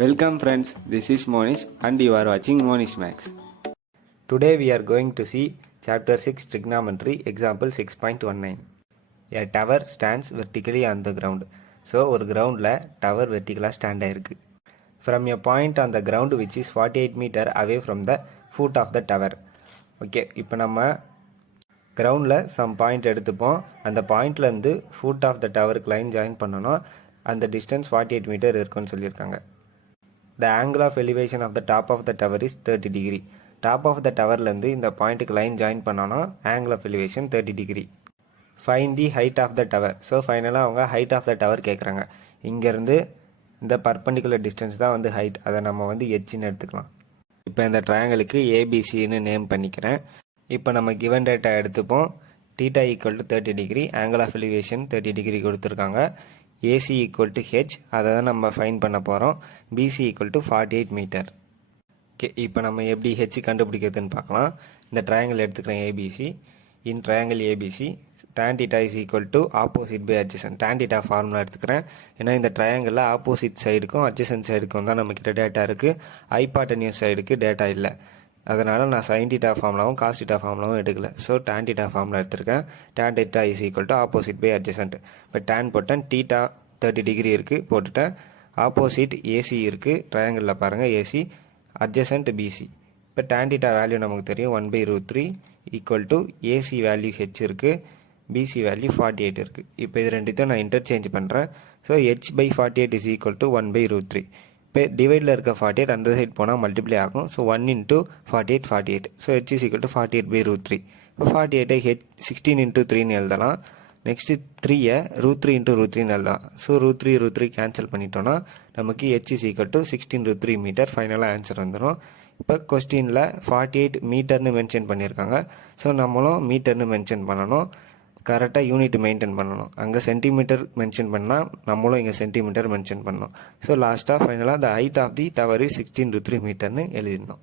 Welcome friends, this is Monish and you are watching MonishMaths. Today we are going to see chapter 6 Trigonometry example 6.19. A tower stands vertically on the ground. So ஒரு groundல tower vertically stand ஆயிருக்கு. From a point on the ground which is 48 meter away from the foot of the tower. Okay, இப்போ நம்ம groundல some point எடுத்துப்போம். அந்த pointல இருந்து foot of the tower line join பண்ணனும். அந்த distance 48 meter இருக்குன்னு சொல்லிருக்காங்க. The angle of elevation of the top of the tower is 30 degree. Top of the tower லந்து இந்த பாயிண்ட்க்கு லைன் ஜாயின் பண்ணானா angle of elevation 30 degree. Find the height of the tower. So ஃபைனலா அவங்க height of the tower கேக்குறாங்க. இங்க இருந்து இந்த perpendicular distance தான் வந்து height. அத நம்ம வந்து h ன்னு எடுத்துக்கலாம். இப்போ இந்த ட்ரையாங்கிளுக்கு ABC ன்னு நேம் பண்ணிக்கிறேன். இப்போ நம்ம given data எடுத்துப்போம். θ equal to 30 degree, angle of elevation 30 degree கொடுத்திருக்காங்க. AC equal to H, அதை தான் நம்ம ஃபைண்ட் பண்ண போகிறோம். BC equal to 48 metre. Okay, இப்போ நம்ம எப்படி H கண்டுபிடிக்கிறதுன்னு பார்க்கலாம். இந்த ட்ரையாங்கிள் எடுத்துக்கிறேன் ABC. In triangle ABC tan θ is equal to opposite by adjacent. tan θ formula எடுத்துக்கிறேன். ஏன்னா இந்த ட்ரையாங்கிளில் ஆப்போசிட் சைடுக்கும் adjacent சைடுக்கும் தான் நம்மக்கிட்ட டேட்டா இருக்குது. ஹைபாட்டனியஸ் சைடுக்கு டேட்டா இல்லை. அதனால் நான் sin θ ஃபார்முலாவும் cos θ ஃபார்முலாவும் எடுக்கல. ஸோ tan θ ஃபார்முலா எடுத்திருக்கேன். tan θ is equal to opposite by adjacent. இப்போ tan போட்டேன், θ 30 டிகிரி இருக்குது போட்டுட்டேன். ஆப்போசிட் AC இருக்குது, ட்ரையாங்கிளில் பாருங்கள் AC, adjacent BC. இப்போ tan θ வேல்யூ நமக்கு தெரியும் 1/√3 equal to AC value H இருக்குது, BC வேல்யூ 48 இருக்குது. இப்போ இது ரெண்டுத்தையும் நான் இன்டர்சேஞ்ச் பண்ணுறேன். So H/48 is equal to 1/√3. இப்போ டிவைடில் இருக்க 48 அந்த சைட் போனால் மல்டிப்ளை ஆகும். So 1 into 48 48. So H is equal to 48/√3. இப்போ 48 H 16 into 3ன்னு எழுதலாம். நெக்ஸ்ட்டு 3யை √3 into √3ன்னு எழுதலாம். ஸோ √3 கேன்சல் பண்ணிட்டோன்னா நமக்கு H is equal to 16√3 metre ஃபைனலாக ஆன்சர் வந்துடும். இப்போ கொஸ்டினில் 48 மீட்டர்னு மென்ஷன் பண்ணியிருக்காங்க. ஸோ நம்மளும் மீட்டர்னு மென்ஷன் பண்ணணும். கரெக்டாக யூனிட் மெயின்டைன் பண்ணணும். அங்கே சென்டிமீட்டர் மென்ஷன் பண்ணால் நம்மளும் இங்கே சென்டிமீட்டர் மென்ஷன் பண்ணணும். ஸோ லாஸ்ட்டாக ஃபைனலாக the height of the tower is 16√3 மீட்டர்னு எழுதிருந்தோம்.